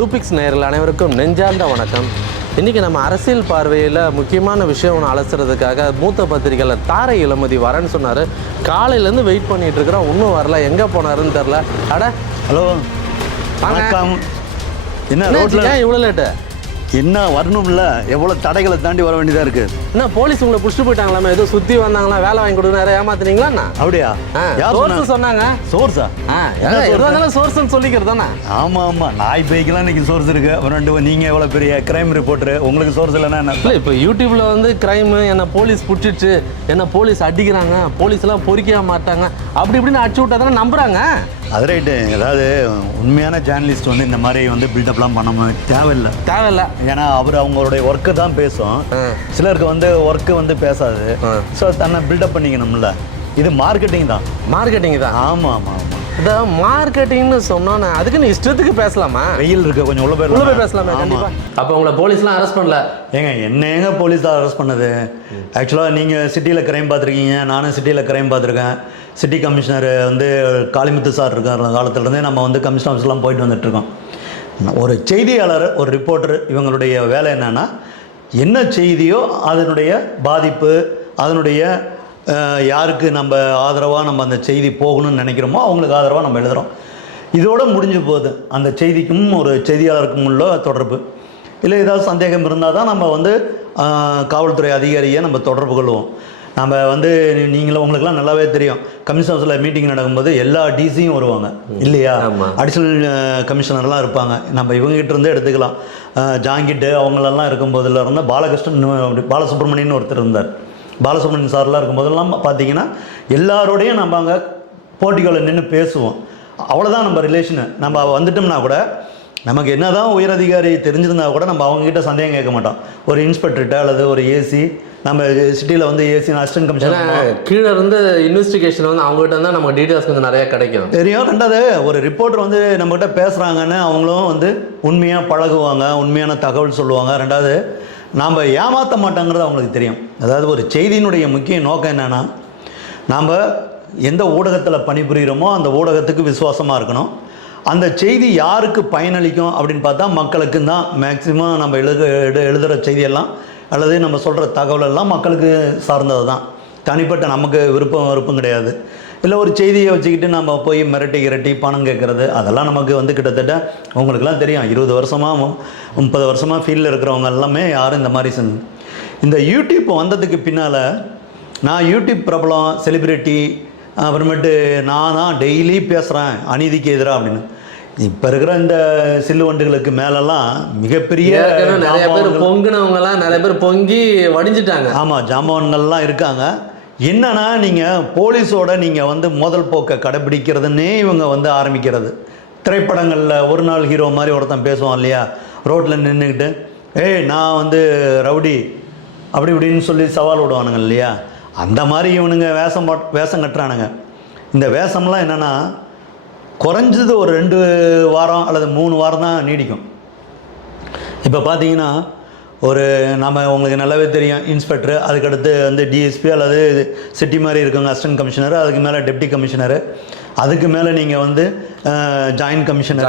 ப்ளூபிக்ஸ் நேயர்கள் அனைவருக்கும் நெஞ்சார்ந்த வணக்கம். இன்றைக்கி நம்ம அரசியல் பார்வையில் முக்கியமான விஷயம் ஒன்று அலசுறதுக்காக மூத்த பத்திரிகையாளர் தாரை இளமதி வரேன்னு சொன்னார். காலையிலேருந்து வெயிட் பண்ணிட்டு இருக்கிறோம். இன்னும் வரல. எங்கே போனாருன்னு தெரில அட. ஹலோ வணக்கம். என்ன ரோட்ல ஏன் இவ்வளோ லேட்டு என்ன வரணும்ல? எவ்வளோ தடைகளை தாண்டி வர வேண்டியதா இருக்கு? என்ன போலீஸ் உங்களை பிடிச்சிட்டு போயிட்டாங்களாமே? ஏதோ சுற்றி வந்தாங்களா வேலை வாங்கி கொடுக்குறாரு ஏமாத்துனீங்களா அப்படியா? சோர்ஸ் சொன்னா சொன்னாங்க? சோர்ஸா இருந்தாலும் சோர்ஸ்னு சொல்லிக்கிறது தானே? ஆமா ஆமா. நாய் பேய்க்கெல்லாம் இன்னைக்கு சோர்ஸ் இருக்கு. அப்புறம் ரெண்டு நீங்க எவ்வளவு பெரிய கிரைம் ரிப்போர்ட்டர் உங்களுக்கு சோர்ஸ் இல்லைன்னா என்ன? இல்லை இப்போ யூடியூப்ல வந்து கிரைம் என்ன போலீஸ் பிடிச்சிச்சு என்ன போலீஸ் அடிக்கிறாங்க போலீஸ்லாம் பொறிக்க மாட்டாங்க அப்படி இப்படின்னு அடிச்சு விட்டா தானே நம்புறாங்க? அது ரைட்டு அதாவது உண்மையான ஜேர்னலிஸ்ட் வந்து இந்த மாதிரி வந்து பில்டப்லாம் பண்ண தேவையில்லை. தேவையில்ல. ஏன்னா அவர் அவங்களுடைய ஒர்க்கு தான் பேசும். சிலருக்கு வந்து ஒர்க்கு வந்து பேசாது. ஸோ தன்னை பில்டப் பண்ணிக்கணும்ல. இது மார்க்கெட்டிங் தான். மார்க்கெட்டிங் தான். ஆமா ஆமா ஆமா. இந்த மார்க்கெட்டிங்னு சொன்னோன்னே அதுக்கு நீ இஷ்டத்துக்கு பேசலாமா? வெயில் இருக்கு கொஞ்சம் உள்ள உள்ள போய் போய் பேசலாமே ஆமா. கண்டிப்பா. அப்போ உங்களை போலீஸ்லாம் அரெஸ்ட் பண்ணல? ஏங்க என்ன ஏங்க போலீஸ் அரெஸ்ட் பண்ணது? ஆக்சுவலாக நீங்கள் சிட்டியில் கிரைம் பார்த்துருக்கீங்க நானும் சிட்டியில் கிரைம் பார்த்துருக்கேன். சிட்டி கமிஷனர் வந்து காளிமுத்து சார் இருக்கார் காலத்துலேருந்தே நம்ம வந்து கமிஷன் ஆஃபீஸ்லாம் போயிட்டு வந்துட்டுருக்கோம். ஒரு செய்தியாளர் ஒரு ரிப்போர்ட்டர் இவங்களுடைய வேலை என்னென்னா என்ன செய்தியோ அதனுடைய பாதிப்பு அதனுடைய யாருக்கு நம்ம ஆதரவாக நம்ம அந்த செய்தி போகணும்னு நினைக்கிறோமோ அவங்களுக்கு ஆதரவாக நம்ம எழுதுகிறோம் இதோட முடிஞ்சு போகுது. அந்த செய்திக்கும் ஒரு செய்தியாளருக்கும் உள்ள தொடர்பு. இல்லை ஏதாவது சந்தேகம் இருந்தால் தான் நம்ம வந்து காவல்துறை அதிகாரியை நம்ம தொடர்பு கொள்வோம். நம்ம வந்து நீங்களும் உங்களுக்குலாம் நல்லாவே தெரியும். கமிஷன் ஹவுஸில் மீட்டிங் நடக்கும்போது எல்லா டிசியும் வருவாங்க. இல்லையா. அடிஷ்னல் கமிஷனர்லாம் இருப்பாங்க. நம்ம இவங்ககிட்ட இருந்தே எடுத்துக்கலாம். ஜாங்கிட்டு அவங்களெல்லாம் இருக்கும்போதுல இருந்த பாலகிருஷ்ணன் அப்படி பாலசுப்ரமணியன் ஒருத்தர் இருந்தார். பாலசுப்ரமணியன் சார்லாம் இருக்கும்போதெல்லாம் பார்த்தீங்கன்னா எல்லாரோடையும் நம்ம அங்கே போட்டிகளில் நின்று பேசுவோம். அவ்வளோதான் நம்ம ரிலேஷனு நம்ம வந்துட்டோம்னா கூட நமக்கு என்னதான் உயர் அதிகாரி தெரிஞ்சிருந்தா கூட நம்ம அவங்ககிட்ட சந்தேகம் கேட்க மாட்டோம். ஒரு இன்ஸ்பெக்டர்கிட்ட அல்லது ஒரு ஏசி நம்ம சிட்டியில் வந்து ஏசி அசிஸ்டன்ட் கமிஷனர் கீழே இருந்து இன்வெஸ்டிகேஷன் வந்து அவங்ககிட்ட இருந்தால் நமக்கு டீட்டெயில்ஸ் கொஞ்சம் நிறைய கிடைக்கும். தெரியும். ரெண்டாவது ஒரு ரிப்போர்ட்டர் வந்து நம்மகிட்ட பேசுகிறாங்கன்னு அவங்களும் வந்து உண்மையாக பழகுவாங்க உண்மையான தகவல் சொல்லுவாங்க. ரெண்டாவது நாம் ஏமாற்ற மாட்டோங்கிறது அவங்களுக்கு தெரியும். அதாவது ஒரு செய்தியினுடைய முக்கிய நோக்கம் என்னென்னா நாம் எந்த ஊடகத்தில் பணிபுரிகிறோமோ அந்த ஊடகத்துக்கு விசுவாசமாக இருக்கணும். அந்த செய்தி யாருக்கு பயனளிக்கும் அப்படின்னு பார்த்தா மக்களுக்கு தான் மேக்சிமம் நம்ம எழுத எழு எழுதுகிற செய்தியெல்லாம் அல்லது நம்ம சொல்கிற தகவல் எல்லாம் மக்களுக்கு சார்ந்தது தான். தனிப்பட்ட நமக்கு விருப்பம் விருப்பம் கிடையாது. இல்லை ஒரு செய்தியை வச்சுக்கிட்டு நம்ம போய் மிரட்டி இரட்டி பணம் கேட்குறது அதெல்லாம் நமக்கு வந்து கிட்டத்தட்ட உங்களுக்குலாம் தெரியும். இருபது வருஷமாக முப்பது வருஷமாக ஃபீல்டில் இருக்கிறவங்க எல்லாமே யாரும் இந்த மாதிரி செஞ்சு இந்த யூடியூப் வந்ததுக்கு பின்னால் நான் யூடியூப் பிரபலம் செலிப்ரிட்டி அப்புறமேட்டு நான் தான் டெய்லி பேசுகிறேன் அநீதிக்கு எதிராக அப்படின்னு. இப்போ இருக்கிற இந்த சில்லுவண்டுகளுக்கு மேலெல்லாம் மிகப்பெரிய நிறைய பேர் பொங்குனவங்கலாம் நிறைய பேர் பொங்கி வடிஞ்சிட்டாங்க. ஆமாம் ஜாம்பவான்கள்லாம் இருக்காங்க. என்னன்னா நீங்கள் போலீஸோட நீங்கள் வந்து மோதல் போக்கை கடைபிடிக்கிறதுன்னே இவங்க வந்து ஆரம்பிக்கிறது. திரைப்படங்களில் ஒரு நாள் ஹீரோ மாதிரி ஒருத்தன் பேசுவான் இல்லையா? ரோட்டில் நின்றுக்கிட்டு ஏய் நான் வந்து ரவுடி அப்படி இப்படின்னு சொல்லி சவால் விடுவானுங்க இல்லையா? அந்த மாதிரி இவனுங்க வேஷம் போட் வேஷம் கட்டுறானுங்க. இந்த வேஷம்லாம் என்னென்னா குறைஞ்சது ஒரு ரெண்டு வாரம் அல்லது மூணு வாரம் தான் நீடிக்கும். இப்போ பார்த்தீங்கன்னா ஒரு நம்ம உங்களுக்கு நல்லாவே தெரியும் இன்ஸ்பெக்டர் அதுக்கடுத்து வந்து டிஎஸ்பி அல்லது சிட்டி மாதிரி இருக்கவங்க அசிஸ்டன்ட் கமிஷனர் அதுக்கு மேலே டெப்டி கமிஷனர் அதுக்கு மேலே நீங்கள் வந்து ஜாயின்ட் கமிஷனர்.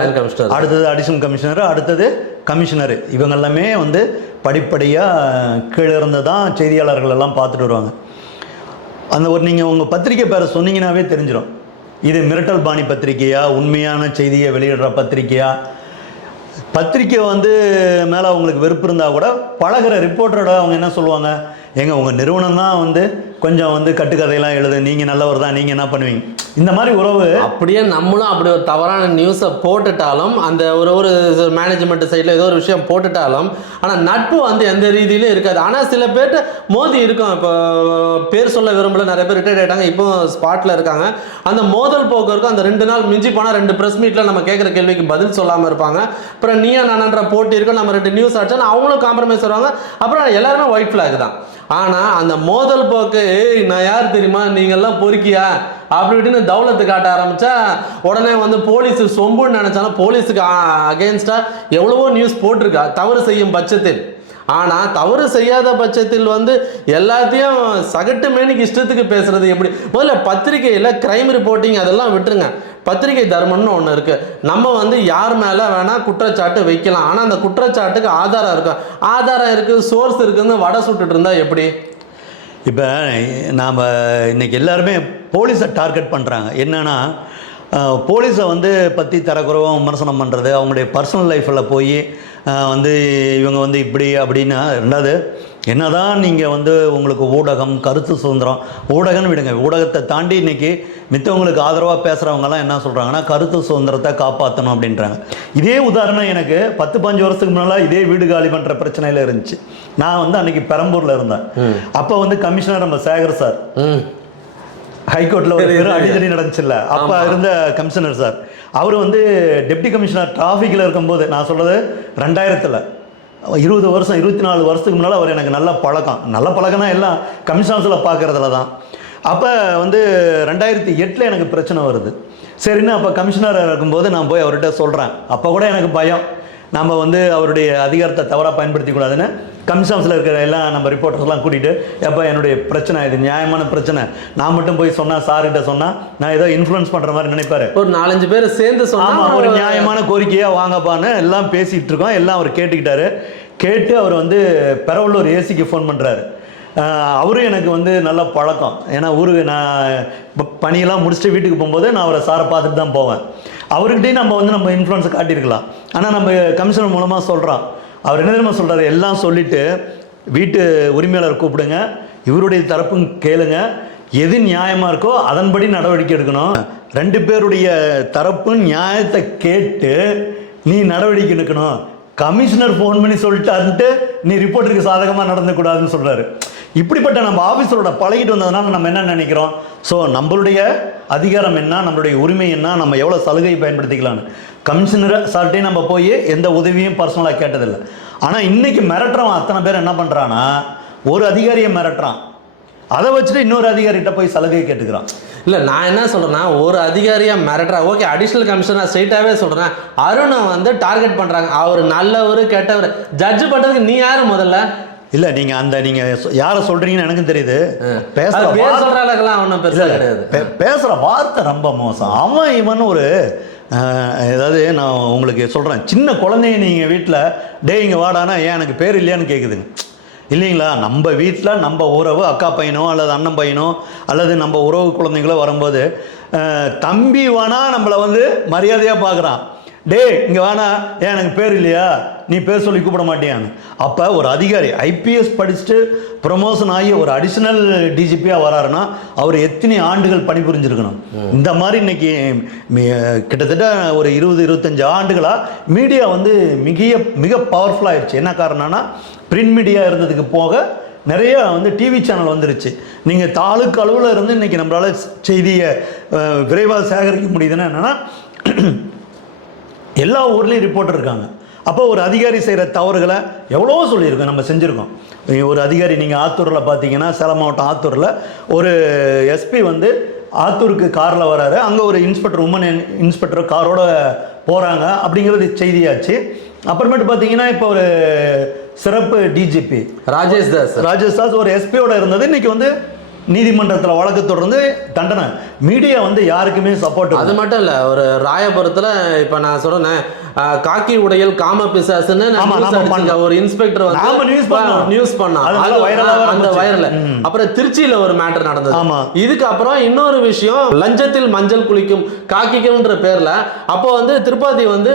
அடுத்தது அடிஷனல் கமிஷனர் அடுத்தது கமிஷனர். இவங்க எல்லாமே வந்து படிப்படியாக கீழே இருந்து தான் செய்தியாளர்கள் எல்லாம் பார்த்துட்டு வருவாங்க. அந்த ஒரு நீங்கள் உங்கள் பத்திரிக்கை பேரை சொன்னீங்கன்னாவே தெரிஞ்சிடும் இது மிரட்டல் பாணி பத்திரிக்கையா? உண்மையான செய்தியை வெளியிடுற பத்திரிக்கையா? பத்திரிக்கை வந்து மேலே அவங்களுக்கு வெறுப்பு இருந்தால் கூட பழகுற ரிப்போர்ட்டரோட அவங்க என்ன சொல்லுவாங்க? ஏங்க உங்கள் நிறுவனம் தான் வந்து கொஞ்சம் வந்து கட்டுக்கதையெல்லாம் எழுது நீங்கள் நல்லவர் தான் நீங்கள் என்ன பண்ணுவீங்க? இந்த மாதிரி உறவு அப்படியே நம்மளும் அப்படி ஒரு தவறான நியூஸை போட்டுட்டாலும் அந்த ஒரு ஒரு மேனேஜ்மெண்ட் சைடில் ஏதோ ஒரு விஷயம் போட்டுட்டாலும் ஆனால் நட்பு வந்து எந்த ரீதியிலும் இருக்காது. ஆனால் சில பேர்கிட்ட மோதி இருக்கும். இப்போ பேர் சொல்ல விரும்பல நிறைய பேர் ரிட்டையர்ட் ஆயிட்டாங்க இப்போ ஸ்பாட்டில் இருக்காங்க. அந்த மோதல் போக்கு இருக்கும் அந்த ரெண்டு நாள் மிஞ்சி போனால் ரெண்டு ப்ரெஸ் மீட்டில் நம்ம கேட்குற கேள்விக்கு பதில் சொல்லாமல் இருப்பாங்க. அப்புறம் நீயா நானன்ற போட்டி இருக்கும். நம்ம ரெண்டு நியூஸ் அடிச்சா அவங்களும் காம்ப்ரமைஸ் வருவாங்க. அப்புறம் எல்லாருமே ஒயிட் ஃப்ளாக் தான். ஆனால் அந்த மோதல் போக்கு நான் யார் தெரியுமா? நீங்கள்லாம் பொறுக்கியா? அப்படி இப்படின்னு தௌலத்து காட்ட ஆரம்பித்தா உடனே வந்து போலீஸ் சொம்புன்னு நினச்சாலும் போலீஸுக்கு அகேன்ஸ்டாக எவ்வளவோ நியூஸ் போட்டிருக்கா? தவறு செய்யும் பட்சத்தில். ஆனால் தவறு செய்யாத பட்சத்தில் வந்து எல்லாத்தையும் சகட்டு மேனிக்கு இஷ்டத்துக்கு பேசுறது எப்படி? முதல்ல பத்திரிகையில் கிரைம் ரிப்போர்ட்டிங் அதெல்லாம் விட்டுருங்க. பத்திரிகை தர்மம்னு ஒன்று இருக்குது நம்ம வந்து யார் மேலே வேணால் குற்றச்சாட்டு வைக்கலாம். ஆனால் அந்த குற்றச்சாட்டுக்கு ஆதாரம் இருக்கும் ஆதாரம் இருக்குது சோர்ஸ் இருக்குதுன்னு வடை சுட்டுட்டு இருந்தால் எப்படி? இப்போ நாம் இன்னைக்கு எல்லாருமே போலீஸை டார்கெட் பண்ணுறாங்க என்னென்னா போலீஸை வந்து பற்றி தரக்குறவாக விமர்சனம் பண்ணுறது அவங்களுடைய பர்சனல் லைஃப்பில் போய் வந்து இவங்க வந்து இப்படி அப்படின்னா ரெண்டாவது என்னதான் நீங்கள் வந்து உங்களுக்கு ஊடகம் கருத்து சுதந்திரம் ஊடகம்னு விடுங்க. ஊடகத்தை தாண்டி இன்னைக்கு மித்தவங்களுக்கு ஆதரவாக பேசுகிறவங்கலாம் என்ன சொல்கிறாங்கன்னா கருத்து சுதந்திரத்தை காப்பாற்றணும் அப்படின்றாங்க. இதே உதாரணம் எனக்கு பத்து பஞ்சு வருஷத்துக்கு முன்னால் இதே வீடு காலி பண்ணுற பிரச்சனையில் இருந்துச்சு. நான் வந்து அன்னைக்கு பெரம்பூரில் இருந்தேன். அப்போ வந்து கமிஷனர் நம்ம சேகர் சார். ம் ஹைகோர்ட்ல ஒரு பெரும். அடிதடி நடந்துச்சுல்ல. அப்ப. இருந்த கமிஷனர் சார் அவர் வந்து டெப்டி கமிஷனர் டிராஃபிக்ல இருக்கும்போது நான் சொல்றது ரெண்டாயிரத்துல இருபது வருஷம் இருபத்தி நாலு வருஷத்துக்கு முன்னால் அவர் எனக்கு நல்ல பழக்கம். நல்ல பழக்கம்னா எல்லாம் கமிஷனர்ஸில் பார்க்குறதுல தான். அப்போ வந்து ரெண்டாயிரத்தி எட்டில் எனக்கு பிரச்சனை வருது. சரின்னு அப்போ கமிஷனர் இருக்கும்போது நான் போய் அவர்கிட்ட சொல்கிறேன் அப்போ கூட எனக்கு பயம். நம்ம வந்து அவருடைய அதிகாரத்தை தவறாக பயன்படுத்தி கூடாதுன்னு கமிஷன்ஸில் இருக்கிற எல்லாம் நம்ம ரிப்போர்ட்டர்ஸ்லாம் கூட்டிகிட்டு எப்போ என்னுடைய பிரச்சனை இது நியாயமான பிரச்சனை. நான் மட்டும் போய் சொன்னால் சார்கிட்ட சொன்னால் நான் ஏதோ இன்ஃப்ளூயன்ஸ் பண்ணுற மாதிரி நினைப்பாரு. ஒரு நாலஞ்சு பேர் சேர்ந்து ஆமா சொன்னா ஒரு நியாயமான கோரிக்கையா வாங்கப்பான்னு எல்லாம் பேசிட்டு இருக்கோம். எல்லாம் அவர் கேட்டுக்கிட்டாரு. கேட்டு அவர் வந்து பெரவள்ளூர் ஏசிக்கு ஃபோன் பண்றாரு. ஆஹ் அவரும் எனக்கு வந்து நல்ல பழக்கம். ஏன்னா ஊருக்கு நான் இப்போ பணியெல்லாம் முடிச்சுட்டு வீட்டுக்கு போகும்போது நான் அவரை சாரை பார்த்துட்டு தான் போவேன். அவர்கிட்டையும் நம்ம வந்து நம்ம இன்ஃப்ளூன்ஸை காட்டியிருக்கலாம். ஆனால் நம்ம கமிஷனர் மூலமாக சொல்கிறோம் அவர் என்ன தெரியுமா சொல்கிறாரு எல்லாம் சொல்லிட்டு வீட்டு உரிமையாளர் கூப்பிடுங்க. இவருடைய தரப்பும் கேளுங்க. எது நியாயமாக இருக்கோ அதன்படி நடவடிக்கை எடுக்கணும். ரெண்டு பேருடைய தரப்பு நியாயத்தை கேட்டு நீ நடவடிக்கை எடுக்கணும். கமிஷனர் ஃபோன் பண்ணி சொல்லிட்டாருன்ட்டு நீ ரிப்போர்ட்டருக்கு சாதகமாக நடந்துக்கூடாதுன்னு சொல்கிறாரு இப்படிப்பட்ட நம்ம ஆஃபீஸரோட பழகிட்டு வந்ததுனால நம்ம என்ன நினைக்கிறோம்? ஸோ நம்மளுடைய அதிகாரம் என்ன? நம்மளுடைய உரிமை என்ன? நம்ம எவ்வளோ சலுகை பயன்படுத்திக்கலாம்னு. கமிஷனர் சார்ட்டே நம்ம போய் எந்த உதவியும் பர்சனலாக கேட்டதில்லை. ஆனால் இன்னைக்கு மிரட்டுறவன் அத்தனை பேர் என்ன பண்ணுறான்னா ஒரு அதிகாரியை மிரட்டுறான். அதை வச்சுட்டு இன்னொரு அதிகாரிகிட்ட போய் சலுகை கேட்டுக்கிறான். இல்லை நான் என்ன சொல்கிறேன்னா ஒரு அதிகாரியாக மிரட்டுறா. ஓகே அடிஷ்னல் கமிஷனர் ஸ்ட்ரெயிட்டாகவே சொல்கிறேன் அருணை வந்து டார்கெட் பண்ணுறாங்க அவர் நல்லவர் கெட்டவர். ஜட்ஜ் பண்ணுறதுக்கு நீ யார் முதல்ல? இல்ல நீங்க அந்த நீங்க யாரை சொல்றீங்கன்னு எனக்கும் தெரியுது. பேசுற பேர் சொல்ற அளவுக்குலாம் ஒன்றும் பெருசா கிடையாது. பேசுற வார்த்தை ரொம்ப மோசம். அவன் இவன் ஒரு ஏதாவது நான் உங்களுக்கு சொல்றேன். சின்ன குழந்தைய நீங்க வீட்டில் டேய் இங்க வாடானா ஏன் எனக்கு பேர் இல்லையான்னு கேக்குதுங்க. இல்லைங்களா? நம்ம வீட்டில் நம்ம உறவு அக்கா பையனோ அல்லது அண்ணன் பையனோ அல்லது நம்ம உறவு குழந்தைங்களோ வரும்போது தம்பி வேணா நம்மளை வந்து மரியாதையாக பார்க்குறான் டேய் இங்கே வேணா ஏன் எனக்கு பேர் இல்லையா? நீ பேர் சொல்லி கூப்பிட மாட்டியான்னு. அப்போ ஒரு அதிகாரி ஐபிஎஸ் படிச்சுட்டு ப்ரொமோஷன் ஆகி ஒரு அடிஷனல் டிஜிபியாக வராருன்னா அவர் எத்தனை ஆண்டுகள் பணிபுரிஞ்சிருக்கணும்? இந்த மாதிரி இன்னைக்கு கிட்டத்தட்ட ஒரு இருபது இருபத்தஞ்சு ஆண்டுகளாக மீடியா வந்து மிக மிக பவர்ஃபுல்லாக ஆயிடுச்சு என்ன காரணம்னா பிரிண்ட் மீடியா இருந்ததுக்கு போக நிறைய வந்து டிவி சேனல் வந்துருச்சு. நீங்கள் தாலுக்கு அளவில் இருந்து இன்னைக்கு நம்மளால செய்தியை விரைவாக சேகரிக்க முடியுதுன்னா என்னென்னா எல்லா ஊர்லேயும் ரிப்போர்ட்டர் இருக்காங்க. அப்போ ஒரு அதிகாரி செய்கிற தவறுகளை எவ்வளவோ சொல்லியிருக்கோம் நம்ம செஞ்சுருக்கோம். ஒரு அதிகாரி நீங்கள் ஆத்தூரில் பார்த்தீங்கன்னா சேலம் மாவட்டம் ஆத்தூரில் ஒரு எஸ்பி வந்து ஆத்தூருக்கு காரில் வராரு. அங்கே ஒரு இன்ஸ்பெக்டர் உமன் இன்ஸ்பெக்டர் காரோட போகிறாங்க அப்படிங்கிறது செய்தியாச்சு. அப்புறமேட்டு பார்த்தீங்கன்னா இப்போ ஒரு சிறப்பு டிஜிபி ராஜேஷ் தாஸ். ராஜேஷ் தாஸ் ஒரு எஸ்பியோட இருந்தது. இன்னைக்கு வந்து நீதிமன்றத்தில் வழக்கு தொடர்ந்து தண்டனை மீடியா வந்து யாருக்குமே சப்போர்ட் அது மட்டும் இல்ல ஒரு ராயபுரத்துல இப்ப நான் அஹ், காக்கி உடையல் காம பிசாசுன்னு. ஒரு இன்ஸ்பெக்டர் வந்து. நியூஸ் பண்ணா அந்த. வைரல். அப்புறம் திருச்சியில ஒரு மேட்டர் நடந்தது. இதுக்கு அப்புறம் இன்னொரு விஷயம் லஞ்சத்தில் மஞ்சள் குளிக்கும் காக்கிக்கும்ன்ற பேர்ல அப்போ வந்து திருப்பாதி வந்து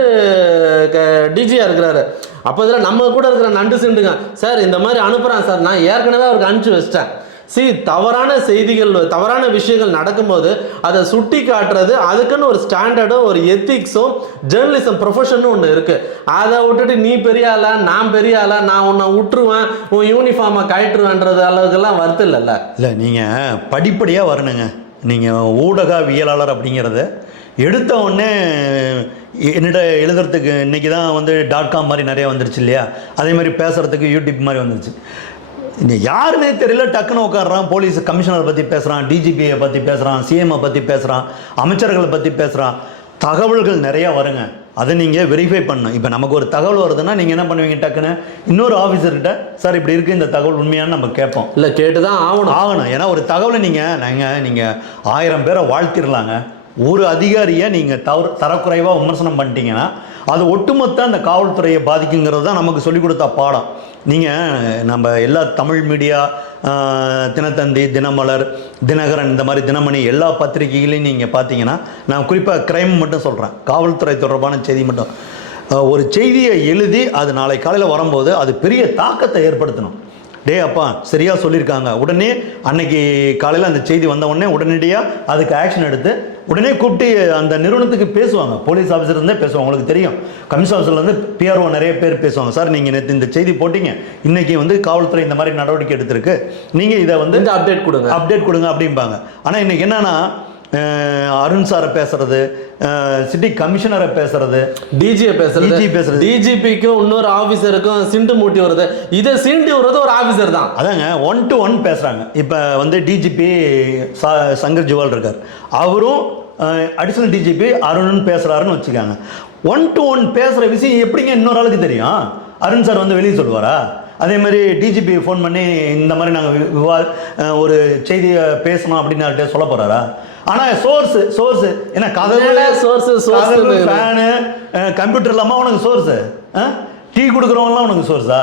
டிஜியா இருக்கிறாரு அப்போ இதில் நம்ம கூட இருக்கிற நண்டு சிண்டுங்க சார் இந்த மாதிரி அனுப்புறேன் சார் நான் ஏற்கனவே அவருக்கு அனுப்பிச்சு வச்சிட்டேன் சி தவறான செய்திகள் தவறான விஷயங்கள் நடக்கும்போது அதை சுட்டி காட்டுறது அதுக்குன்னு ஒரு ஸ்டாண்டர்டும் ஒரு எத்திக்ஸும் ஜேர்னலிசம் ப்ரொஃபஷனும் ஒன்று இருக்குது அதை விட்டுட்டு நீ பெரிய ஆளா நான் பெரிய ஆளா நான் உன்னை விட்டுருவேன் உன் யூனிஃபார்மை கழட்டுருவேன்றது அளவுக்கெல்லாம் வருது இல்லைல்ல? இல்லை நீங்கள் படிப்படியாக வரணுங்க. நீங்கள் ஊடகவியலாளர் அப்படிங்கிறத எடுத்த உடனே என்னிட எழுதுறதுக்கு இன்றைக்கி தான் வந்து டாட் காம் மாதிரி நிறைய வந்துருச்சு இல்லையா? அதே மாதிரி பேசுகிறதுக்கு யூடியூப் மாதிரி வந்துருச்சு. இந்த யாருன்னே தெரியல டக்குன்னு உட்காடுறான் போலீஸ் கமிஷனர் பற்றி பேசுகிறான் டிஜிபியை பற்றி பேசுகிறான் சிஎம்ஐ பற்றி பேசுகிறான் அமைச்சர்களை பற்றி பேசுகிறான் தகவல்கள் நிறையா வருங்க. அதை நீங்கள் வெரிஃபை பண்ணணும். இப்போ நமக்கு ஒரு தகவல் வருதுன்னா நீங்கள் என்ன பண்ணுவீங்க டக்குன்னு? இன்னொரு ஆஃபீஸர்கிட்ட சார் இப்படி இருக்குது இந்த தகவல் உண்மையான்னு நம்ம கேட்போம். இல்ல கேட்டுதான் ஆகணும். ஆகணும். ஏன்னா ஒரு தகவலை நீங்கள் நீங்கள் நீங்கள் ஆயிரம் பேரை வாழ்த்திடலாங்க ஒரு அதிகாரியை நீங்கள் தவறு தரக்குறைவாக விமர்சனம் பண்ணிட்டீங்கன்னா அது ஒட்டுமொத்த அந்த காவல்துறையை பாதிக்குங்கிறது தான் நமக்கு சொல்லிக் கொடுத்த பாடம். நீங்கள் நம்ம எல்லா தமிழ் மீடியா தினத்தந்தி தினமலர் தினகரன் இந்த மாதிரி தினமணி எல்லா பத்திரிகைகளையும் நீங்கள் பார்த்தீங்கன்னா நான் குறிப்பாக கிரைம் மட்டும் சொல்கிறேன் காவல்துறை தொடர்பான செய்தி மட்டும். ஒரு செய்தியை எழுதி அது நாளை காலையில் வரும்போது அது பெரிய தாக்கத்தை ஏற்படுத்தணும். டே அப்பா சரியாக சொல்லியிருக்காங்க உடனே அன்னைக்கு காலையில் அந்த செய்தி வந்த உடனே உடனடியாக அதுக்கு ஆக்ஷன் எடுத்து உடனே கூப்பிட்டு அந்த நிறுவனத்துக்கு பேசுவாங்க. போலீஸ் ஆஃபீஸர் இருந்தே பேசுவாங்க. உங்களுக்கு தெரியும். கமிஷன் ஆஃபீஸர்லேருந்து பிஆர்ஓ நிறைய பேர் பேசுவாங்க. சார் நீங்கள் நேற்று இந்த செய்தி போட்டீங்க. இன்னைக்கு வந்து காவல்துறை இந்த மாதிரி நடவடிக்கை எடுத்திருக்கு. நீங்கள் இதை வந்து அப்டேட் கொடுங்க. அப்டேட் கொடுங்க அப்படிம்பாங்க. ஆனால் இன்னைக்கு என்னன்னா அருண் சாரை பேசுறது சிட்டி கமிஷனரை பேசுறது டிஜியை பேசுறது. DG பேசுறது. டிஜிபிக்கும் இன்னொரு ஆபீசருக்கும் சிண்டு மூட்டி வருது. இதை சிண்டு வருது ஒரு ஆபீசர் தான். அதாங்க ஒன் டு ஒன் பேசுகிறாங்க இப்போ வந்து டிஜிபி சங்கர் ஜுவால் இருக்கார். அவரும் அடிஷனல் டிஜிபி அருண்னு பேசுகிறாருன்னு வச்சுக்காங்க. ஒன் டு ஒன் பேசுகிற விஷயம் எப்படிங்க இன்னொரு ஆளுக்கு தெரியும்? அருண் சார் வந்து வெளியே சொல்லுவாரா? அதே மாதிரி டிஜிபி ஃபோன் பண்ணி இந்த மாதிரி நாங்கள் விவா ஒரு செய்தியை பேசணும் அப்படின்னு சொல்ல போகிறாரா ஆனால் சோர்ஸு சோர்ஸு ஏன்னா கதவு கதவு ன்னு? ஃபேனு கம்ப்யூட்டர் இல்லாமல் உனக்கு சோர்ஸு டீ கொடுக்குறவங்களாம் உனக்கு சோர்ஸா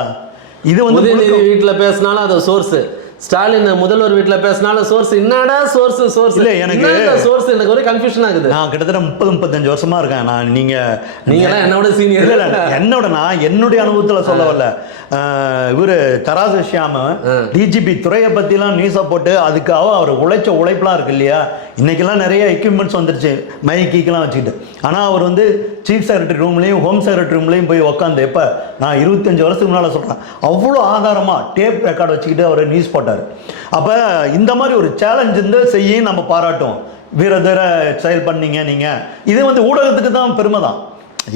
இது வந்து வீட்டுல பேசினாலும் அது சோர்ஸ் ஸ்டாலின் முதல்வர் வீட்டுல பேசினாலும் சோர்ஸ் என்னடா சோர்ஸ் சோர்ஸ் இல்ல, எனக்கு- சோர்ஸ் எனக்கு ஒரே கன்ஃபியூஷன் ஆகுது. நான் கிட்டத்தட்ட முப்பது முப்பத்தஞ்சு வருஷமா இருக்கேன். நான் நீங்க நீங்க என்னோட சீனியர் இல்ல என்னோட நான் என்னுடைய அனுபவத்துல சொல்ல வரல. இவர் தராசு ஷியாம டிஜிபி துறையை பத்திலாம் நியூஸை போட்டு அதுக்காக அவர் உழைச்ச உழைப்புலாம் இருக்கு இல்லையா? இன்னைக்கெல்லாம் நிறைய எக்யூப்மெண்ட்ஸ் வந்துருச்சு. மைக்கிக்கெல்லாம் வச்சுக்கிட்டு. ஆனால் அவர் வந்து சீஃப் செக்ரட்டரி ரூம்லேயும் ஹோம் செக்ரட்டரி ரூம்லேயும் போய் உக்காந்து எப்போ? நான் இருபத்தஞ்சு வருஷத்துக்கு முன்னால் சொல்கிறேன் அவ்வளோ ஆதாரமாக டேப் ரெக்கார்டு வச்சுக்கிட்டு அவர் நியூஸ் போட்டார். அப்போ இந்த மாதிரி ஒரு சேலஞ்ச் இருந்து செய்யும் நம்ம பாராட்டுவோம் வீரதர செயல் பண்ணீங்க நீங்கள் இது வந்து ஊடகத்துக்கு தான் பெருமை தான்.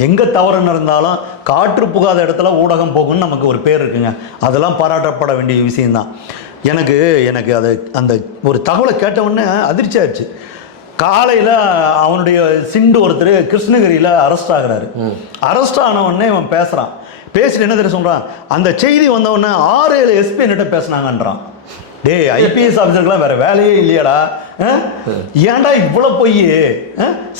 எங்கே தவறு நடந்தாலும் காற்று புகாத இடத்துல ஊடகம் போகும்னு நமக்கு ஒரு பேர் இருக்குங்க. அதெல்லாம் பாராட்டப்பட வேண்டிய விஷயம்தான். எனக்கு எனக்கு அது அந்த ஒரு தகவலை கேட்ட உடனே அதிர்ச்சி ஆச்சு காலையில் அவனுடைய சிண்டு ஒருத்தர் கிருஷ்ணகிரியில் அரெஸ்ட் ஆகுறாரு. அரெஸ்ட் ஆன உடனே இவன் பேசுகிறான் பேசிட்டு என்ன தெரியும் சொல்கிறான் அந்த செய்தி வந்த உடனே ஆறு ஏழு எஸ்பி என்னட்ட பேசுனாங்கன்றான். டேய் ஐபிஎஸ் ஆஃபீஸருக்குலாம் வேற வேலையே இல்லையாடா? ஏன்டா இவ்வளோ பொய்?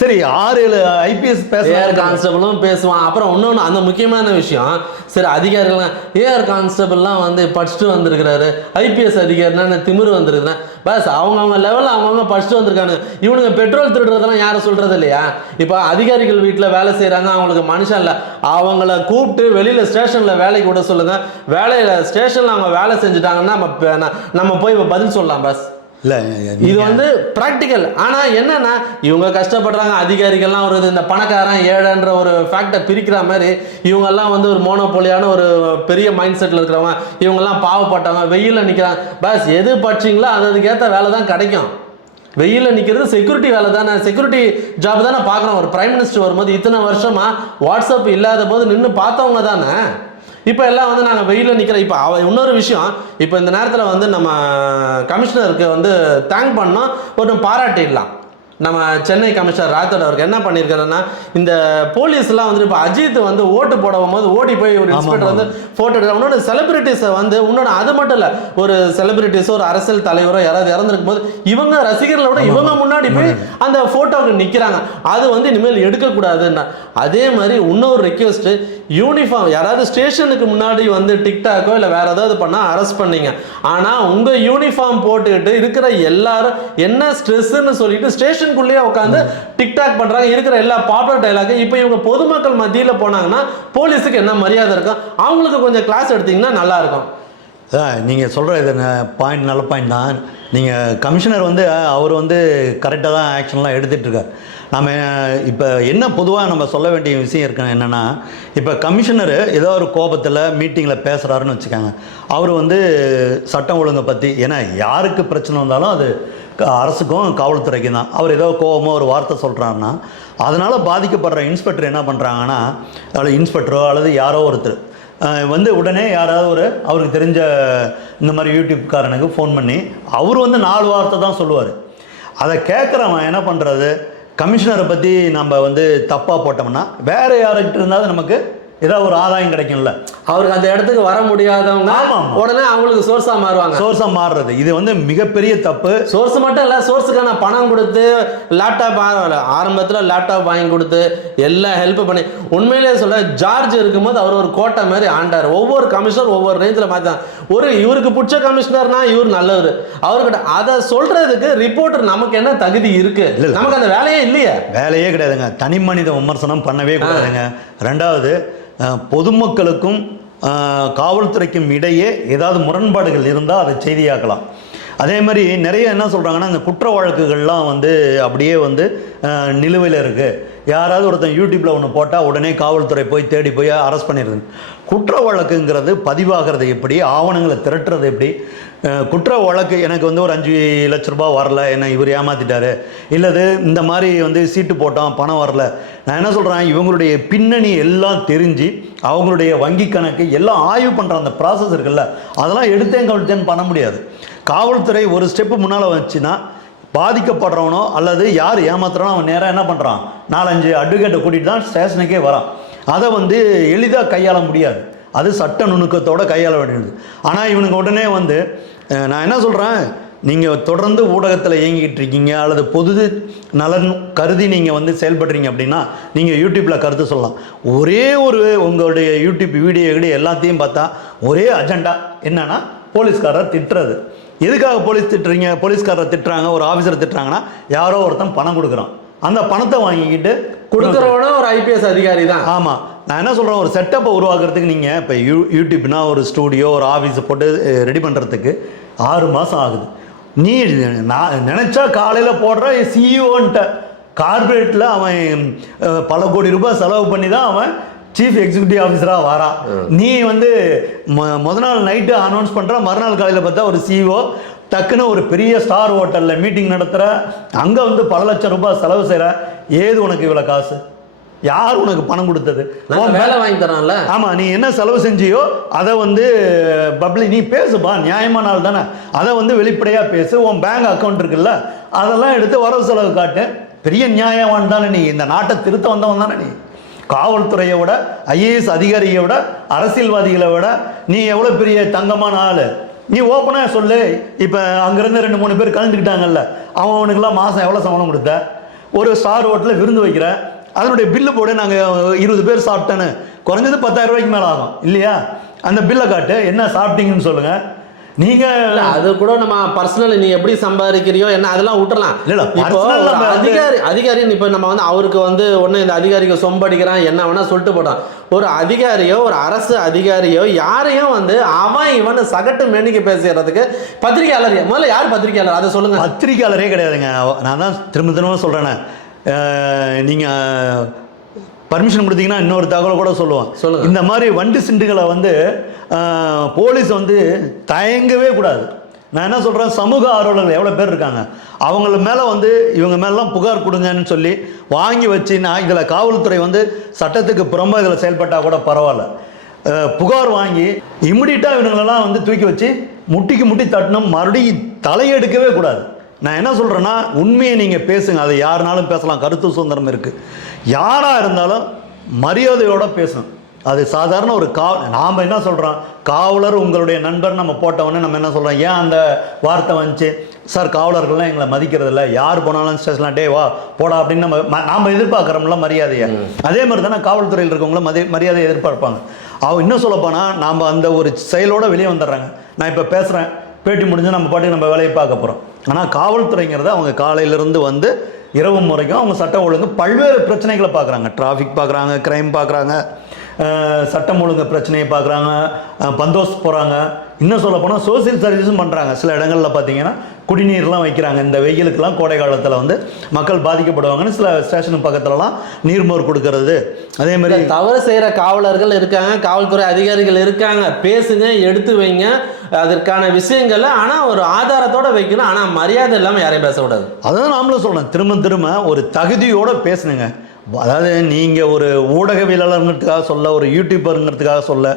சரி ஆறு ஏழு ஐபிஎஸ் ஏஆர் கான்ஸ்டபிளும் பேசுவான். அப்புறம் இன்னொன்று அந்த முக்கியமான விஷயம் சரி அதிகாரிகள்லாம் ஏஆர் கான்ஸ்டபிள்லாம் வந்து படிச்சுட்டு வந்திருக்கிறாரு. ஐபிஎஸ் அதிகாரினா திமிரு வந்திருக்கிறேன் பஸ் அவங்கவுங்க லெவலில் அவங்கவுங்க படிச்சுட்டு வந்திருக்காங்க இவனுங்க பெட்ரோல் திருடுறதெல்லாம் யாரும் சொல்றது இல்லையா இப்போ அதிகாரிகள் வீட்டில் வேலை செய்கிறாங்க அவங்களுக்கு மனுஷன் இல்லை. அவங்கள கூப்பிட்டு வெளியில் ஸ்டேஷனில் வேலைக்கு விட சொல்லுங்க. வேலையில் ஸ்டேஷனில் அவங்க வேலை செஞ்சுட்டாங்கன்னா நம்ம நம்ம போய் இப்ப பதில் சொல்லலாம் பஸ் இல்லை இது வந்து ப்ராக்டிக்கல் ஆனா என்னன்னா இவங்க கஷ்டப்படுறாங்க அதிகாரிகள்லாம் ஒரு இந்த பணக்காரன் ஏழைன்ற ஒரு ஃபேக்டை பிரிக்கிற மாதிரி இவங்கெல்லாம் வந்து ஒரு மோனோபோலியான ஒரு பெரிய மைண்ட் செட்டில் இருக்கிறவங்க இவங்கெல்லாம் பாவப்பட்டவங்க வெயில்ல நிற்கிறாங்க பஸ் எது படிச்சிங்களோ அது அதுக்கேற்ற வேலை தான் கிடைக்கும். வெயிலில் நிற்கிறது செக்யூரிட்டி வேலை தானே செக்யூரிட்டி ஜாப் தானே பார்க்குறோம். ஒரு பிரைம் மினிஸ்டர் வரும்போது இத்தனை வருஷமா வாட்ஸ்அப் இல்லாத போது நின்று பார்த்தவங்க தானே? இப்போ எல்லாம் வந்து நாங்கள் வெயிலில் நிற்கிற இப்போ அவ இன்னொரு விஷயம். இப்போ இந்த நேரத்தில் வந்து நம்ம கமிஷனருக்கு வந்து தேங்க் பண்ணோம் ஒரு பாராட்டிடலாம். நம்ம சென்னை கமிஷனர் ராத்தோட அவருக்கு என்ன பண்ணியிருக்காருன்னா இந்த போலீஸ்லாம் வந்து இப்போ அஜித் வந்து ஓட்டு போட போது ஓடி போய் ஒரு இன்ஸ்பெக்டர் வந்து ஃபோட்டோ எடுக்க இன்னொன்று செலிபிரிட்டிஸை வந்து இன்னொன்று அது மட்டும் இல்லை ஒரு செலிபிரிட்டிஸோ ஒரு அரசியல் தலைவரோ யாராவது இறந்துருக்கும் போது இவங்க ரசிகர்களை விட இவங்க முன்னாடி போய் அந்த ஃபோட்டோவுக்கு நிற்கிறாங்க அது வந்து இனிமேல் எடுக்கக்கூடாதுன்னா. அதே மாதிரி இன்னொரு ரெக்வெஸ்ட்டு யூனிஃபார்ம் யாராவது ஸ்டேஷனுக்கு முன்னாடி வந்து டிக்டாக்கோ இல்லை வேற ஏதாவது பண்ணால் அரெஸ்ட் பண்ணீங்க. ஆனால் உங்கள் யூனிஃபார்ம் போட்டுக்கிட்டு இருக்கிற எல்லாரும் என்ன ஸ்ட்ரெஸ்ஸுன்னு சொல்லிட்டு ஸ்டேஷனுக்குள்ளேயே உட்காந்து டிக்டாக் பண்ணுறாங்க இருக்கிற எல்லா பாப்புலர் டைலாக்கு இப்போ இவங்க பொதுமக்கள் மத்தியில் போனாங்கன்னா போலீஸுக்கு என்ன மரியாதை இருக்கும் அவங்களுக்கு கொஞ்சம் கிளாஸ் எடுத்தீங்கன்னா நல்லாயிருக்கும் நீங்கள் சொல்கிற இது பாயிண்ட் நல்ல பாயிண்ட் தான். நீங்கள் கமிஷனர் வந்து அவர் வந்து கரெக்டாக தான் ஆக்ஷன்லாம் எடுத்துகிட்ருக்கார் நம்ம இப்போ என்ன பொதுவாக நம்ம சொல்ல வேண்டிய விஷயம் இருக்கு என்னென்னா இப்போ கமிஷனர் ஏதோ ஒரு கோபத்தில் மீட்டிங்கில் பேசுகிறாருன்னு வச்சுக்கோங்க. அவர் வந்து சட்டம் ஒழுங்கை பற்றி ஏன்னா யாருக்கு பிரச்சனை வந்தாலும் அது க- அரசுக்கும் காவல்துறைக்கும் தான். அவர் ஏதோ கோபமோ ஒரு வார்த்தை சொல்கிறாருன்னா அதனால் பாதிக்கப்படுற இன்ஸ்பெக்டர் என்ன பண்ணுறாங்கன்னா அல்லது இன்ஸ்பெக்டரோ அல்லது யாரோ ஒருத்தர் வந்து உடனே யாராவது ஒரு அவருக்கு தெரிஞ்ச இந்த மாதிரி யூடியூப்காரனுக்கு ஃபோன் பண்ணி அவர் வந்து நாலு வார்த்தை தான் சொல்லுவார். அதை கேட்குறவன் என்ன பண்ணுறது கமிஷனரை பற்றி நம்ம வந்து தப்பாக போட்டோம்னா வேறு யார்கிட்ட இருந்தாலும் நமக்கு ஏதாவது ஒரு ஆதாயம் கிடைக்கும்ல. அவருக்கு அந்த இடத்துக்கு வர முடியாதவங்க. உடனே அவங்களுக்கு சோர்ஸா மாறுவாங்க. சோர்ஸாக மாறுறது. இது வந்து மிகப்பெரிய தப்பு. சோர்ஸ் மட்டும் இல்ல சோர்ஸுக்கான பணம் கொடுத்து லேப்டாப் ஆரம்பத்துல லேப்டாப் வாங்கி கொடுத்து எல்லா ஹெல்ப் பண்ணி. உண்மையிலேயே சொல்ல ஜார்ஜ் இருக்கும்போது அவர் ஒரு கோட்டை மாதிரி ஆண்டார். ஒவ்வொரு கமிஷனர் ஒவ்வொரு ரேஞ்சில் பார்த்தான் ஒரு இவருக்கு பிடிச்ச கமிஷனர்னா இவர் நல்லவர். அவர்கிட்ட அதை சொல்றதுக்கு ரிப்போர்ட்டர் நமக்கு என்ன தகுதி இருக்கு. நமக்கு அந்த வேலையே இல்லையே. வேலையே கிடையாதுங்க. தனி மனித விமர்சனம் பண்ணவே கூடாதுங்க. ரெண்டாவது பொதுமக்களுக்கும் காவல்துறைக்கும் இடையே ஏதாவது முரண்பாடுகள் இருந்தால் அதை செய்தியாக்கலாம். அதே மாதிரி நிறைய என்ன சொல்கிறாங்கன்னா இந்த குற்ற வழக்குகள்லாம் வந்து அப்படியே வந்து நிலுவையில் இருக்குது யாராவது ஒருத்தன் யூடியூப்பில் ஒன்று போட்டால் உடனே காவல்துறை போய் தேடி போய் அரெஸ்ட் பண்ணிடுது. குற்ற வழக்குங்கிறது பதிவாகிறது எப்படி? ஆவணங்களை திரட்டுறது எப்படி? குற்ற வழக்கு எனக்கு வந்து ஒரு அஞ்சு லட்ச ரூபாய் வரல. என்னை இவர் ஏமாத்திட்டாரு. இல்லது இந்த மாதிரி வந்து சீட்டு போட்டோம் பணம் வரல. நான் என்ன சொல்கிறேன் இவங்களுடைய பின்னணி எல்லாம் தெரிஞ்சு அவங்களுடைய வங்கி கணக்கு எல்லாம் ஆய்வு பண்ணுற அந்த ப்ராசஸ் இருக்குல்ல அதெல்லாம் எடுத்தேன் கவிழ்த்தேன்னு பண்ண முடியாது. காவல்துறை ஒரு ஸ்டெப்பு முன்னால் வச்சுன்னா பாதிக்கப்படுறவனோ அல்லது யார் ஏமாத்துறானோ அவன் நேராக என்ன பண்ணுறான் நாலஞ்சு அட்வொகேட்டை கூட்டிகிட்டு தான் ஸ்டேஷனுக்கே வரான். அதை வந்து எளிதாக கையாள முடியாது. அது சட்ட நுணுக்கத்தோட கையாள வேண்டியது. ஆனால் இவனுக்கு உடனே வந்து நான் என்ன சொல்கிறேன் நீங்கள் தொடர்ந்து ஊடகத்தில் இயங்கிக்கிட்டு இருக்கீங்க அல்லது பொது நலன் கருதி நீங்கள் வந்து செயல்படுறீங்க அப்படின்னா நீங்கள் யூடியூப்பில் கருத்து சொல்லலாம். ஒரே ஒரு உங்களுடைய யூடியூப் வீடியோ வீடியோ எல்லாத்தையும் பார்த்தா ஒரே அஜெண்டா என்னென்னா போலீஸ்காரர் திட்டுறது. எதுக்காக போலீஸ் திட்டுறீங்க? போலீஸ்காரரை திட்டுறாங்க ஒரு ஆஃபீஸரை திட்டுறாங்கன்னா யாரோ ஒருத்தன் பணம் கொடுக்குறான். அந்த பணத்தை வாங்கிக்கிட்டு கொடுக்குறவனும் ஒரு ஐபிஎஸ் அதிகாரி தான் ஆமாம் நான் என்ன சொல்கிறேன் ஒரு செட்டப்பை உருவாக்குறதுக்கு நீங்கள் இப்போ யூ யூடியூப்னா ஒரு ஸ்டூடியோ ஒரு ஆஃபீஸை போட்டு ரெடி பண்ணுறதுக்கு ஆறு மாதம் ஆகுது. நீ நான் நினச்சா காலையில் போடுற சிஇஓன்ட்ட கார்பரேட்டில் அவன் பல கோடி ரூபாய் செலவு பண்ணி தான் அவன் சீஃப் எக்ஸிக்யூட்டிவ் ஆஃபீஸராக வரான் நீ வந்து மொ முத நாள் நைட்டு அனௌன்ஸ் பண்ணுற மறுநாள் காலையில் பார்த்தா ஒரு சிஇஓ டக்குன்னு ஒரு பெரிய ஸ்டார் ஹோட்டலில் மீட்டிங் நடத்துகிற அங்கே வந்து பல லட்சம் ரூபாய் செலவு செய்கிற ஏது உனக்கு இவ்வளோ காசு? யார் உனக்கு பணம் கொடுத்தது? வேலை வாங்கி தரோம்ல ஆமாம் நீ என்ன செலவு செஞ்சியோ அதை வந்து பப்ளி நீ பேசுப்பா நியாயமான ஆள் தானே. அதை வந்து வெளிப்படையாக பேசு உன் பேங்க் அக்கௌண்ட் இருக்குல்ல அதெல்லாம் எடுத்து வரவு செலவு காட்டு. பெரிய நியாயவான் தானே நீ இந்த நாட்டை திருத்த வந்தவன் தானே நீ. காவல்துறையை விட ஐஏஎஸ் அதிகாரியை விட அரசியல்வாதிகளை விட நீ எவ்வளோ பெரிய தங்கமான ஆள்? நீ ஓப்பனாக சொல்லு. இப்போ அங்கேருந்து ரெண்டு மூணு பேர் கலந்துக்கிட்டாங்கல்ல அவனுக்கெல்லாம் மாதம் எவ்வளோ சம்பளம் கொடுத்த? ஒரு ஸ்டார் ஹோட்டலில் விருந்து வைக்கிற. அதனுடைய பில்லு போட நாங்கள் இருபது பேர் சாப்பிட்டேன்னு. குறைஞ்சது பத்தாயிரம் ரூபாய்க்கு மேலே ஆகும். இல்லையா? அந்த பில்லை காட்டு என்ன சாப்பிட்டீங்கன்னு சொல்லுங்கள் நீங்கள் அது கூட நம்ம பர்சனல் நீ எப்படி சம்பாதிக்கிறியோ என்ன அதெல்லாம் விட்டுறலாம். இல்ல, இப்போ அதிகாரி அதிகாரி இப்போ நம்ம வந்து அவருக்கு வந்து ஒண்ணு இந்த அதிகாரிக்கு சொம்படிக்கிறான் என்ன வேணா சொல்லிட்டு போட்டான். ஒரு அதிகாரியோ ஒரு அரசு அதிகாரியோ யாரையும் வந்து அவன் இவன் சகட்டு மேனிக்கு பேசுறதுக்கு பத்திரிகையாளர் முதல்ல யார் பத்திரிகையாளர்? அதை சொல்லுங்க. பத்திரிக்கையாளரே கிடையாதுங்க. நான் தான் திரும்ப திரும்ப சொல்கிறேனே நீங்கள் பர்மிஷன் கொடுத்தீங்கன்னா இன்னொரு தகவல் கூட சொல்லுவோம். சொல்லுங்க. இந்த மாதிரி வண்டி சிண்டுகளை வந்து போலீஸ் வந்து தயங்கவே கூடாது. நான் என்ன சொல்கிறேன் சமூக ஆர்வலர்கள் எவ்வளோ பேர் இருக்காங்க? அவங்கள மேலே வந்து இவங்க மேலாம் புகார் கொடுங்கன்னு சொல்லி வாங்கி வச்சு நான் இதில் காவல்துறை வந்து சட்டத்துக்கு புறம்பா இதில் செயல்பட்டால் கூட பரவாயில்ல. புகார் வாங்கி இமிடியட்டாக இவங்களெல்லாம் வந்து தூக்கி வச்சு முட்டிக்கு முட்டி தட்டணும் மறுபடியும் தலையெடுக்கவே கூடாது. நான் என்ன சொல்கிறேன்னா உண்மையை நீங்கள் பேசுங்க. அதை யாருனாலும் பேசலாம். கருத்து சுதந்திரம் இருக்குது யாராக இருந்தாலும் மரியாதையோட பேசணும். அது சாதாரண ஒரு கா நாம் என்ன சொல்கிறோம் காவலர் உங்களுடைய நண்பர் நம்ம போட்டவொடனே நம்ம என்ன சொல்கிறோம் ஏன் அந்த வார்த்தை வந்துச்சு? சார் காவலர்கள்லாம் எங்களை மதிக்கிறது இல்லை யார் போனாலும் ஸ்டேஷனில் டே வா போடா அப்படின்னு நம்ம நாம எதிர்பார்க்குறோம்ல மரியாதையை. அதே மாதிரி தானே காவல்துறையில் இருக்கவங்கள மதி மரியாதையை எதிர்பார்ப்பாங்க. அவ இன்னும் சொல்லப்போனால் நாம் அந்த ஒரு செயலோட வெளியே வந்துடுறாங்க. நான் இப்போ பேசுகிறேன் பேட்டி முடிஞ்சு நம்ம பாட்டுக்கு நம்ம வேலையை பார்க்க போகிறோம் ஆனால் காவல்துறைங்கிறது அவங்க காலையிலேருந்து வந்து இரவு முறைக்கும் அவங்க சட்டம் ஒழுங்கு பல்வேறு பிரச்சனைகளை பார்க்குறாங்க. டிராஃபிக் பார்க்குறாங்க க்ரைம் பார்க்குறாங்க சட்டம் ஒழுங்கு பிரச்சனையை பார்க்குறாங்க பந்தோஸ் போகிறாங்க இன்னும் சொல்ல போனால் சோசியல் சர்வீஸும் பண்ணுறாங்க சில இடங்களில் பார்த்தீங்கன்னா குடிநீர்லாம் வைக்கிறாங்க. இந்த வெயிலுக்கெல்லாம் கோடை காலத்தில் வந்து மக்கள் பாதிக்கப்படுவாங்கன்னு சில ஸ்டேஷன் பக்கத்துலலாம் நீர்மோர் கொடுக்கறது. அதே மாதிரி தவறு செய்யற காவலர்கள் இருக்காங்க. காவல்துறை அதிகாரிகள் இருக்காங்க. பேசுங்க எடுத்து வைங்க. அதற்கான விஷயங்களை ஆனா ஒரு ஆதாரத்தோட வைக்கணும். ஆனா மரியாதை இல்லாம யாரையும் பேசக்கூடாது. அதான் நாமளும் சொல்கிறேன் திரும்ப திரும்ப ஒரு தகுதியோடு பேசுனுங்க. அதாவது நீங்கள் ஒரு ஊடகவியலாளருங்கிறதுக்காக சொல்ல ஒரு யூடியூபருங்கிறதுக்காக சொல்ல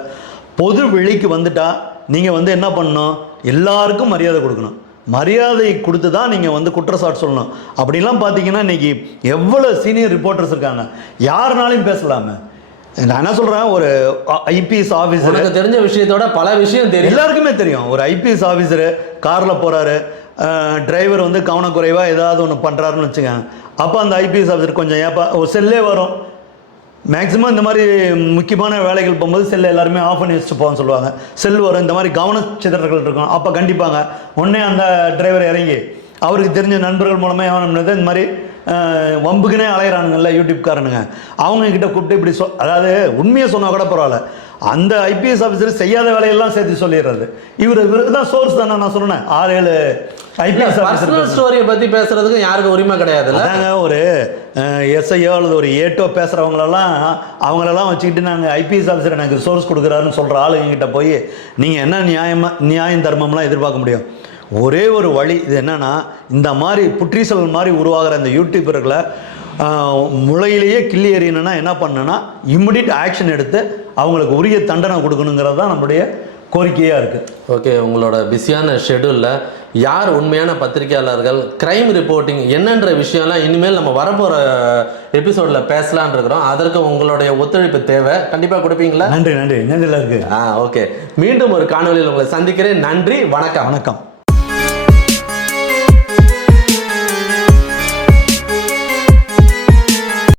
பொது வெளிக்கு வந்துட்டா நீங்கள் வந்து என்ன பண்ணணும்? எல்லாருக்கும் மரியாதை கொடுக்கணும். மரியாதை கொடுத்து தான் நீங்கள் வந்து குற்றச்சாட்டு சொல்லணும். அப்படிலாம் பார்த்தீங்கன்னா இன்னைக்கு எவ்வளோ சீனியர் ரிப்போர்ட்டர்ஸ் இருக்காங்க. யாருனாலையும் பேசலாமே? நான் என்ன சொல்கிறேன் ஒரு ஐபிஎஸ் ஆஃபீஸர் உனக்கு தெரிஞ்ச விஷயத்தோட பல விஷயம் தெரியும். எல்லாருக்குமே தெரியும். ஒரு ஐபிஎஸ் ஆஃபீஸரு காரில் போகிறாரு டிரைவர் வந்து கவனக்குறைவாக ஏதாவது ஒன்று பண்ணுறாருன்னு வச்சுக்கோங்க. அப்போ அந்த ஐபிஎஸ் ஆஃபீஸர் கொஞ்சம் ஏப்பா ஒரு செல்லே வரும். மேக்ஸிமம் இந்த மாதிரி முக்கியமான வேலைகள் போகும்போது செல்லை எல்லாருமே ஆஃப் பண்ணி வச்சுட்டு போகன்னு சொல்லுவாங்க. செல் வரும் இந்த மாதிரி கவன சிதறல்கள் இருக்கும். அப்போ கண்டிப்பாங்க. உடனே அந்த டிரைவர் இறங்கி அவருக்கு தெரிஞ்ச நண்பர்கள் மூலமாக எவன் இந்த மாதிரி வம்புக்குனே அலையிறானுங்கல்ல யூடியூப்காரனுங்க அவங்க கிட்ட கூப்பிட்டு இப்படி சொ அதாவது உண்மையை சொன்னால் கூட பரவாயில்ல. அந்த ஐபிஎஸ் ஆஃபீஸர் செய்யாத வேலையெல்லாம் சேர்த்து சொல்லிடுறது. இவர் இவருக்கு தான் சோர்ஸ் தானே நான் சொன்னேன். ஆறு ஏழு ஐபிஎஸ் ஆஃபீஸர் ஸ்டோரியை பத்தி பேசுறதுக்கு யாருக்கும் உரிமை கிடையாதுல்ல? அதாங்க ஒரு எஸ்ஐயோ அல்லது ஒரு ஏட்டோ பேசுகிறவங்களெல்லாம் அவங்களெல்லாம் வச்சுக்கிட்டு நாங்கள் ஐபிஎஸ் ஆஃபீஸர் எனக்கு சோர்ஸ் கொடுக்குறாருன்னு சொல்கிற ஆளுங்கிட்ட போய் நீங்கள் என்ன நியாயமாக நியாயம் தர்மம்லாம் எதிர்பார்க்க முடியும்? ஒரே ஒரு வழி இது என்னன்னா இந்த மாதிரி புற்றீசல் மாதிரி உருவாகிற இந்த யூடியூபர்களை முளையிலேயே கிள்ளி எறியணும்னா என்ன பண்ணணும்னா இம்மிடியட் ஆக்ஷன் எடுத்து அவங்களுக்கு உரிய தண்டனை கொடுக்கணுங்கிறது தான் நம்முடைய கோரிக்கையாக இருக்குது ஓகே உங்களோட பிஸியான ஷெடியூலில் யார் உண்மையான பத்திரிகையாளர்கள் கிரைம் ரிப்போர்ட்டிங் என்னன்ற விஷயம்லாம் இனிமேல் நம்ம வரப்போகிற எபிசோடில் பேசலான் இருக்கிறோம். அதற்கு உங்களுடைய ஒத்துழைப்பு தேவை. கண்டிப்பாக கொடுப்பீங்களா? நன்றி நன்றி. நெஞ்சில் இருக்குது ஆ ஓகே. மீண்டும் ஒரு காணொளியில் உங்களை சந்திக்கிறேன். நன்றி வணக்கம். வணக்கம்.